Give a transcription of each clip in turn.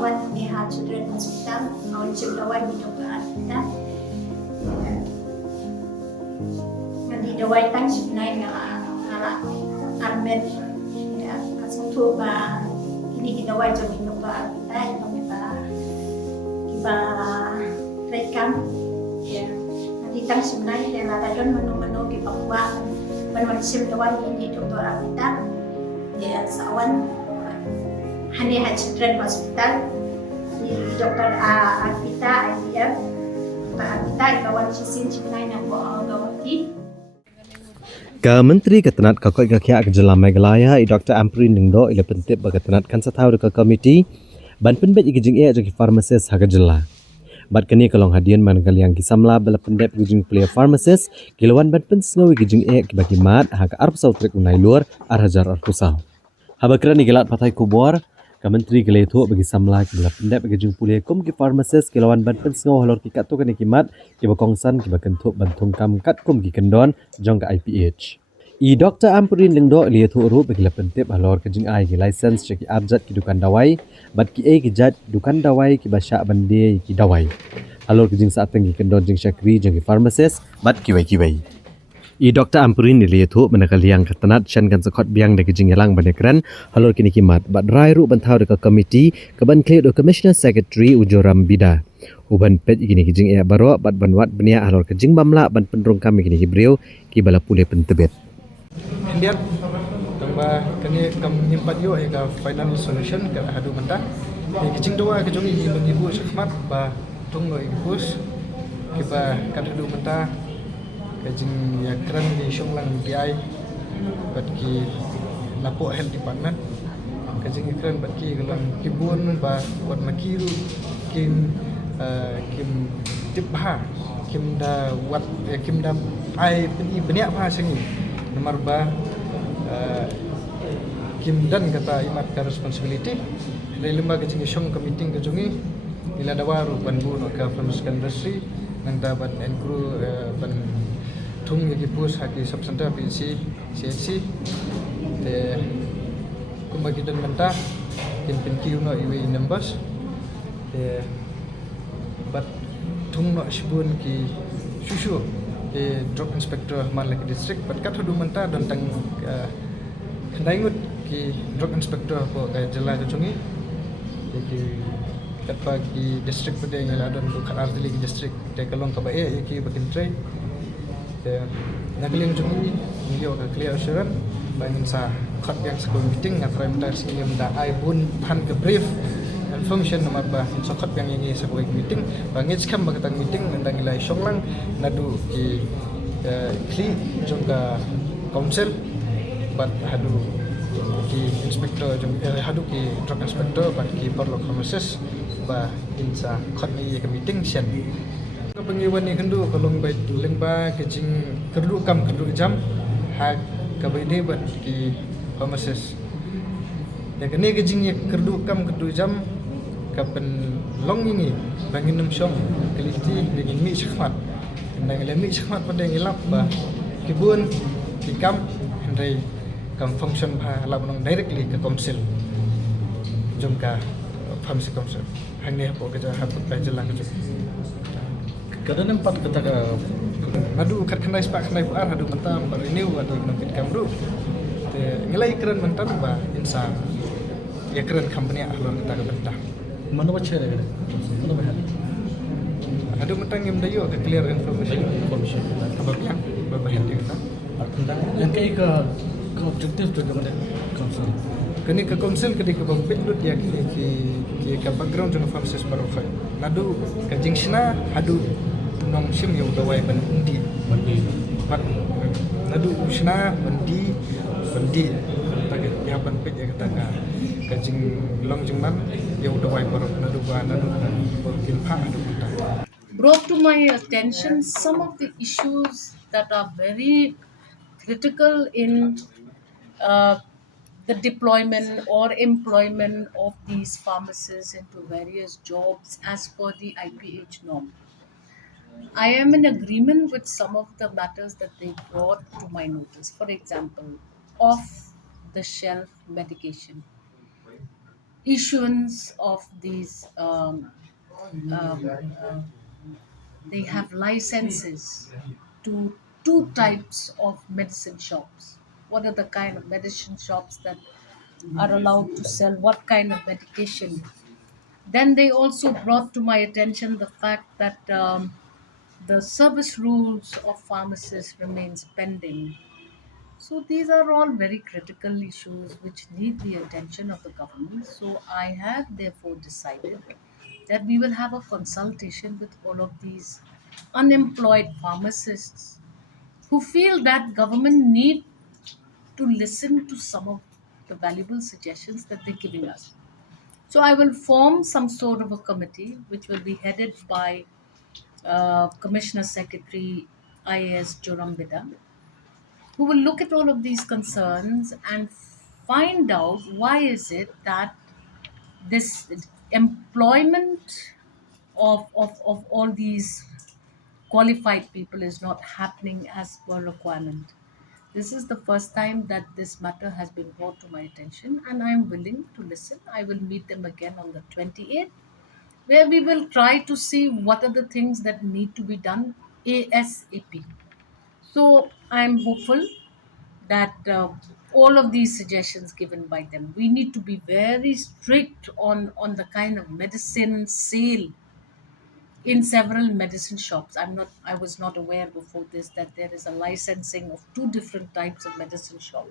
awan ni Children Hospital, awan dawai di dokter kita. Di dawai tang sebenarnya ngala armet ya asal tu ba ini kita dawai jadi dokter kita itu kita rekam ya. Nanti tang sebenarnya yang ada don menu-menu kita buat penulis dawai ini dokter kita ya sawan Hanya Children Hospital di Dr. Arpita IVF Dr. Arpita ikawan sisin sebenarnya gawati Menteri Ketenat Kakoi Kakia Kejala Meghalaya Dr. Amprin Ningdo ila pentip bagatenat kan satau dekat komiti ban penbet igijing jadi pharmacist Kejala. Bat kini kalong hadian mangal yang kisamla bala pendep igijing player pharmacist kilawan ban pensngo igijing kibaki mat hak arp sautrik unai luar arhajar arkusau. Habakran igelat patai kubor Menteri Geleto bagi samla kibala pendep igijing pulia kum ki pharmacist kilawan ban pensngo halor ki katu kani kimat kibakongsan kibakentuk bantung kam kat kum ki kendon jong ka IPH. Dr. Amprin Lingdo Lietu Uru bagi la pentip halor kejing ai ki license ceki abjad ki dukan dawai bat ki ki jad dukan dawai ki basya bande ki dawai halor kejing saat ki kendon jing syakri jong ki pharmacist bat ki wai Dr. Amprin Lietu menakal yang ketenat syan kan sekot biang de kejing yalang banekran halor kini kimat bat rai ru bantau de komiti keban clear do commissioner secretary Ujoram Bida uban pet igini kejing baro bat banwat benia halor kejing bamla ban pendrung kami kini kibriu ki bala pule pentebet Indian tambah kini kam nyimpat yo ega final solution ke hadu mentah kecing doa ke jongi ibu sakmat ba tunggu ibus kiba kan hadu mentah kecing ya keren di syonglang DI bat ki lapuk health department kecing keren bat ki gelang kibun ba buat makiru kim tibha kim da wat kim da ai benia apa sengi nomor ba kim dan kata imat ka responsibility dari lembaga kecing syong ke meeting ke jongi ila dawaru banbu no ka pharmaceutical industry nang dapat enkru ban tung yaki pus haki subcenter PNC CNC te kumbagi dan mentah kim penkiu no iwi numbers te bat tung no shibun ki shushu ke drug inspector Malaki district bat kat hudu mentah dan tang ndaingut ki drug inspector ko ka jela jongi ki kat pagi district pede ngala dan kat artili district te kalong ka bae ki bakin tray nagling jongi ngiyo ka clear assurance bangin sa kat yang sekol meeting ngatrai mentar sini menda ai bun tan ke brief and function nomor ba so kat yang ngi sa meeting bangin skam bagatang meeting mendang ilai syonglang nadu ki kli jongga council bat hadu ki inspector jong hadu ki drug inspector bat ki perlo pharmacist ba insa kat ni ke meeting sian pengiwan ni kendu kolong baik lengba kecing kerdu kam kerdu jam hak kabede bat ki pharmacist ya kene kecing kerdu kam kerdu jam kapen long ini bangin nem syong keliti dengan mi syakmat dengan mi syakmat pada ngilap ba kibun kikam hendai kam function ba labnong directly ke council jomka pharmacy council hangni hapo kerja hapo kajelang kerja kadang empat kata madu kat kendai sepak kendai puar hadu mentam renew atau nongkit kamru ngelai keren mentam ba insa ya keren company ahlon kata ke bentah mana baca ada mana bahan hadu mentang yang dayo ke clear information apa yang berbahan dia kata tentang yang ke objektif juga mana council kini ke council kini ke bampit lut ya kini ki ke background jong pharmacist baru khai nadu ke jingsna hadu nong sim yang dawai bandi mat nadu usna bandi taget ya ban pet ya kata ka jing long jingman yang dawai baru nadu kin pha nadu brought to my attention some of the issues that are very critical in the deployment or employment of these pharmacists into various jobs as per the IPH norm. I am in agreement with some of the matters that they brought to my notice. For example, off the shelf medication. issuance of these uh, they have licenses to two types of medicine shops. What are the kind of medicine shops that are allowed to sell what kind of medication? Then they also brought to my attention the fact that the service rules of pharmacists remains pending. So these are all very critical issues which need the attention of the government. So I have therefore decided that we will have a consultation with all of these unemployed pharmacists who feel that government need to listen to some of the valuable suggestions that they're giving us. So I will form some sort of a committee which will be headed by Commissioner Secretary IAS Jorambida, who will look at all of these concerns and find out why is it that this employment of all these qualified people is not happening as per requirement. This is the first time that this matter has been brought to my attention, and I am willing to listen. I will meet them again on the 28th, where we will try to see what are the things that need to be done ASAP. So I'm hopeful that all of these suggestions given by them, we need to be very strict on the kind of medicine sale in several medicine shops. I was not aware before this that there is a licensing of two different types of medicine shop.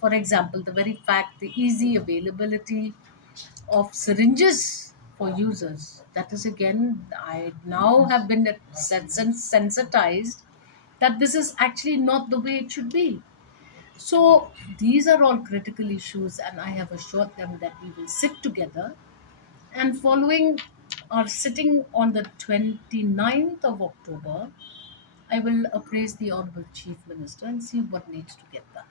For example, the very fact, the easy availability of syringes for users. That is again, I now have been sensitized that this is actually not the way it should be. So these are all critical issues, and I have assured them that we will sit together and following our sitting on the 29th of October, I will appraise the Honorable Chief Minister and see what needs to get done.